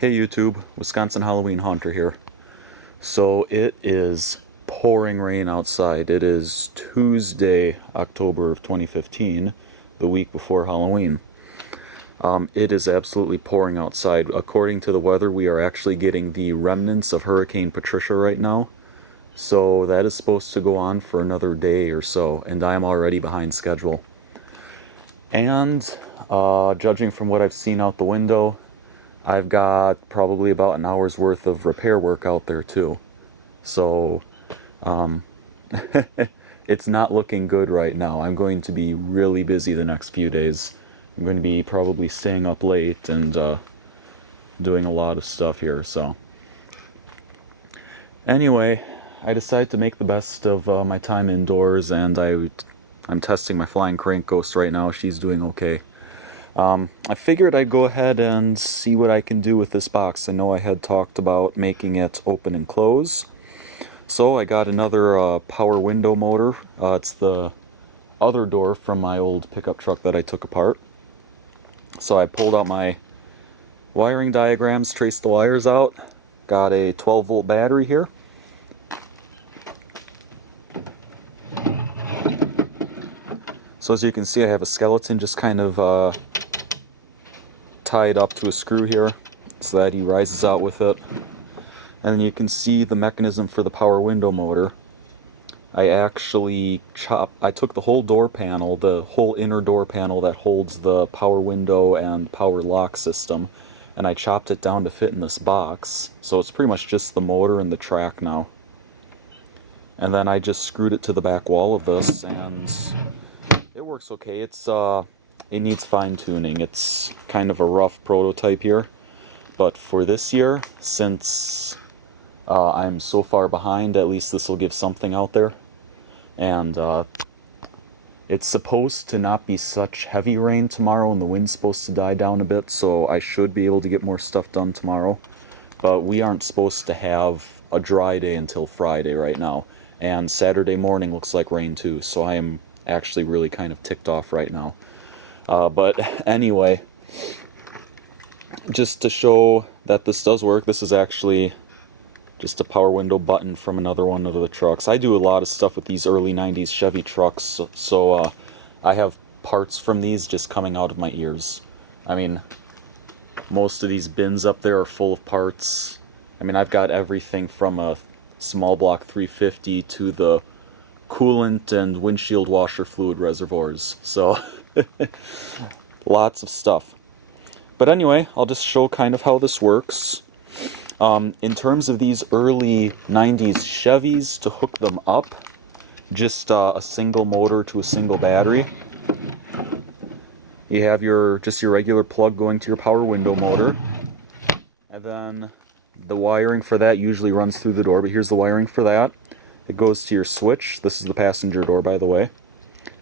Hey YouTube, Wisconsin Halloween Haunter here. So it is pouring rain outside. It is Tuesday, October of 2015, the week before Halloween. It is absolutely pouring outside. According to the weather, we are actually getting the remnants of Hurricane Patricia right now. So that is supposed to go on for another day or so, and I am already behind schedule. And judging from what I've seen out the window, I've got probably about an hour's worth of repair work out there too. So, it's not looking good right now. I'm going to be really busy the next few days. I'm going to be probably staying up late and doing a lot of stuff here. So, anyway, I decided to make the best of my time indoors, and I'm testing my flying crank ghost right now. She's doing okay. I figured I'd go ahead and see what I can do with this box. I know I had talked about making it open and close. So I got another power window motor. It's the other door from my old pickup truck that I took apart. So I pulled out my wiring diagrams, traced the wires out. Got a 12-volt battery here. So as you can see, I have a skeleton just kind of tied up to a screw here so that he rises out with it. And then you can see the mechanism for the power window motor. I took the whole door panel, the whole inner door panel that holds the power window and power lock system, and I chopped it down to fit in this box. So it's pretty much just the motor and the track now. And then I just screwed it to the back wall of this, and it works okay. It needs fine-tuning. It's kind of a rough prototype here, but for this year, since I'm so far behind, at least this will give something out there. And it's supposed to not be such heavy rain tomorrow, and the wind's supposed to die down a bit, so I should be able to get more stuff done tomorrow. But we aren't supposed to have a dry day until Friday right now, and Saturday morning looks like rain too, so I am actually really kind of ticked off right now. But anyway, just to show that this does work, this is actually just a power window button from another one of the trucks. I do a lot of stuff with these early 90s Chevy trucks, so I have parts from these just coming out of my ears. I mean, most of these bins up there are full of parts. I mean, I've got everything from a small block 350 to the coolant and windshield washer fluid reservoirs. So lots of stuff. But anyway, I'll just show kind of how this works. In terms of these early 90s Chevys, to hook them up, just a single motor to a single battery. You have just your regular plug going to your power window motor, and then the wiring for that usually runs through the door, but here's the wiring for that. It goes to your switch. This is the passenger door, by the way.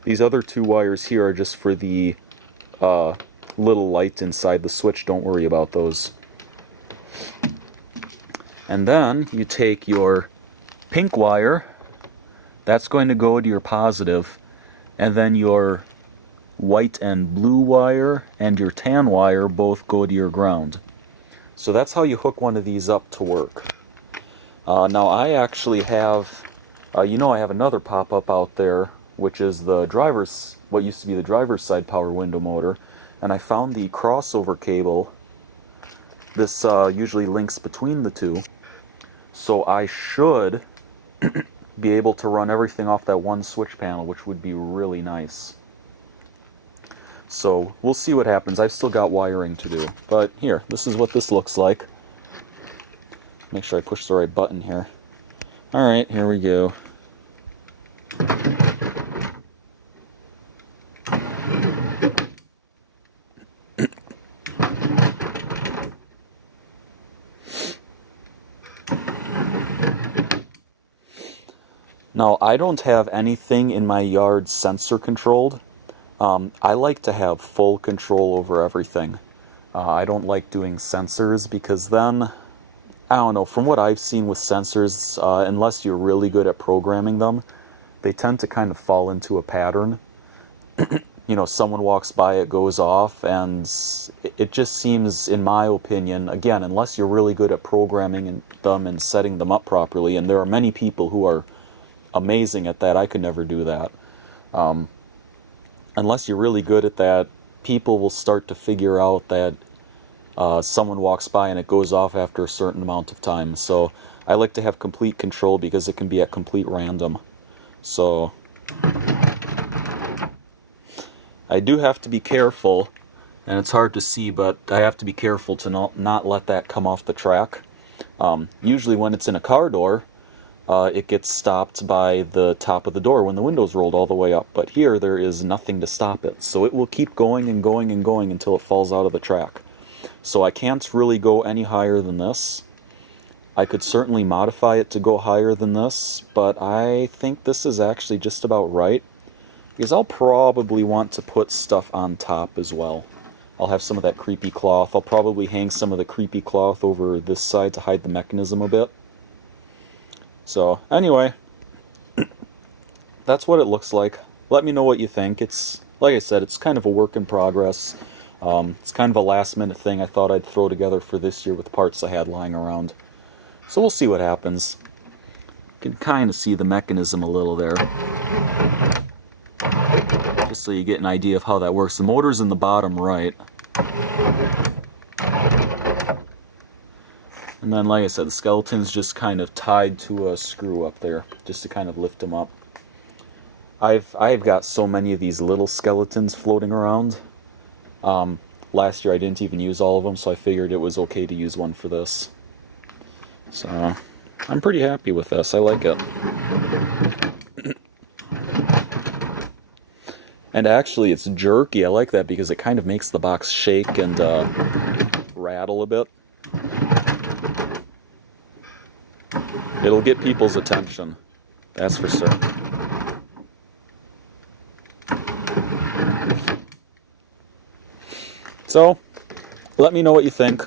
These other two wires here are just for the little light inside the switch. Don't worry about those. And then you take your pink wire, that's going to go to your positive, and then your white and blue wire and your tan wire both go to your ground. So that's how you hook one of these up to work. Now I actually have, I have another pop-up out there, which is what used to be the driver's side power window motor, and I found the crossover cable. This usually links between the two, so I should be able to run everything off that one switch panel, which would be really nice. So we'll see what happens. I've still got wiring to do, but here, this is what this looks like. Make sure I push the right button here. Alright, here we go. Now, I don't have anything in my yard sensor controlled. I like to have full control over everything. I don't like doing sensors because then, I don't know, from what I've seen with sensors, unless you're really good at programming them, they tend to kind of fall into a pattern. someone walks by, it goes off, and it just seems, in my opinion, again, unless you're really good at programming them and setting them up properly, and there are many people who are amazing at that. I could never do that. Unless you're really good at that, people will start to figure out that someone walks by and it goes off after a certain amount of time. So I like to have complete control because it can be at complete random. So I do have to be careful, and it's hard to see, but I have to be careful to not let that come off the track. Usually when it's in a car door, it gets stopped by the top of the door when the window's rolled all the way up. But here there is nothing to stop it, so it will keep going and going and going until it falls out of the track. So I can't really go any higher than this. I could certainly modify it to go higher than this, but I think this is actually just about right, because I'll probably want to put stuff on top as well. I'll have some of that creepy cloth. I'll probably hang some of the creepy cloth over this side to hide the mechanism a bit. So, anyway, that's what it looks like. Let me know what you think. It's, like I said, it's kind of a work in progress. It's kind of a last-minute thing I thought I'd throw together for this year with parts I had lying around. So we'll see what happens. You can kind of see the mechanism a little there, just so you get an idea of how that works. The motor's in the bottom right. And then, like I said, the skeleton's just kind of tied to a screw up there, just to kind of lift him up. I've got so many of these little skeletons floating around. Last year I didn't even use all of them, so I figured it was okay to use one for this. So, I'm pretty happy with this. I like it. And actually, it's jerky. I like that because it kind of makes the box shake and rattle a bit. It'll get people's attention, that's for certain. So, let me know what you think.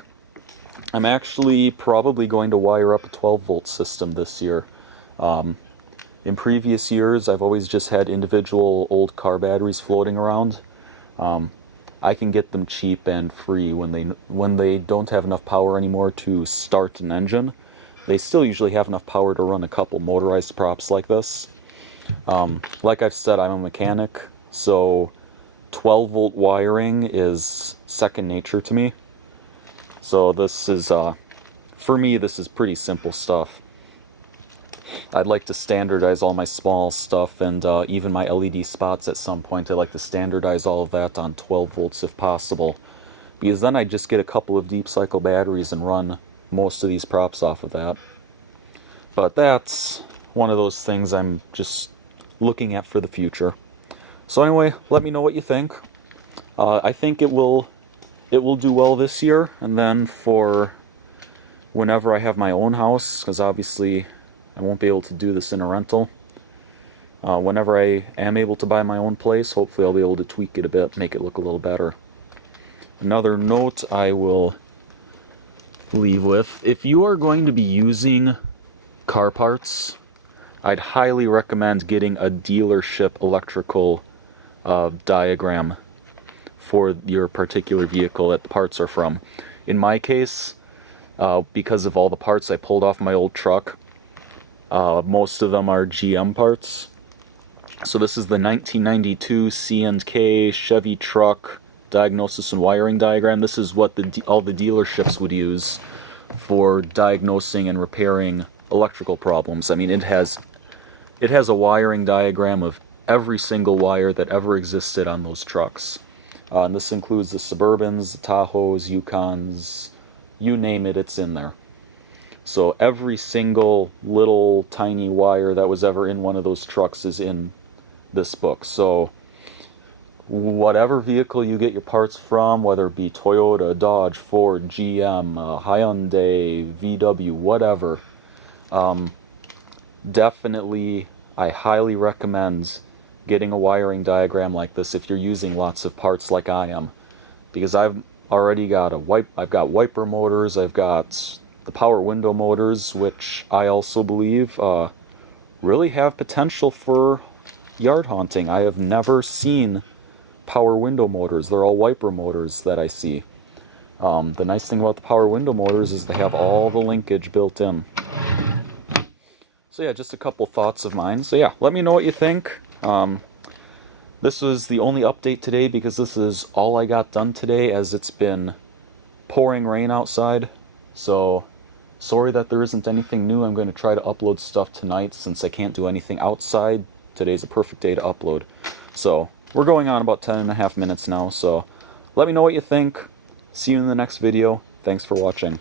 I'm actually probably going to wire up a 12-volt system this year. In previous years, I've always just had individual old car batteries floating around. I can get them cheap and free when they don't have enough power anymore to start an engine. They still usually have enough power to run a couple motorized props like this. Like I've said, I'm a mechanic, so 12-volt wiring is second nature to me. So this is, for me, this is pretty simple stuff. I'd like to standardize all my small stuff and even my LED spots at some point. I'd like to standardize all of that on 12 volts if possible, because then I'd just get a couple of deep cycle batteries and run most of these props off of that. But that's one of those things I'm just looking at for the future. So anyway, let me know what you think. I think it will do well this year, and then for whenever I have my own house, because obviously I won't be able to do this in a rental. Whenever I am able to buy my own place, hopefully I'll be able to tweak it a bit, make it look a little better. Another note I will leave with, if you are going to be using car parts, I'd highly recommend getting a dealership electrical diagram for your particular vehicle that the parts are from. In my case, because of all the parts I pulled off my old truck, most of them are GM parts. So this is the 1992 C&K Chevy truck diagnosis and wiring diagram. This is what all the dealerships would use for diagnosing and repairing electrical problems. I mean, it has a wiring diagram of every single wire that ever existed on those trucks. And this includes the Suburbans, the Tahoes, Yukons, you name it, it's in there. So every single little tiny wire that was ever in one of those trucks is in this book. So whatever vehicle you get your parts from, whether it be Toyota, Dodge, Ford, GM, Hyundai, VW, whatever, definitely I highly recommend getting a wiring diagram like this if you're using lots of parts like I am, because I've already got I've got wiper motors, I've got the power window motors, which I also believe really have potential for yard haunting. I have never seen power window motors. They're all wiper motors that I see. The nice thing about the power window motors is they have all the linkage built in. So yeah, just a couple thoughts of mine. So yeah, let me know what you think. This was the only update today because this is all I got done today, as it's been pouring rain outside. So sorry that there isn't anything new. I'm going to try to upload stuff tonight since I can't do anything outside. Today's a perfect day to upload. So we're going on about 10.5 minutes now, so let me know what you think. See you in the next video. Thanks for watching.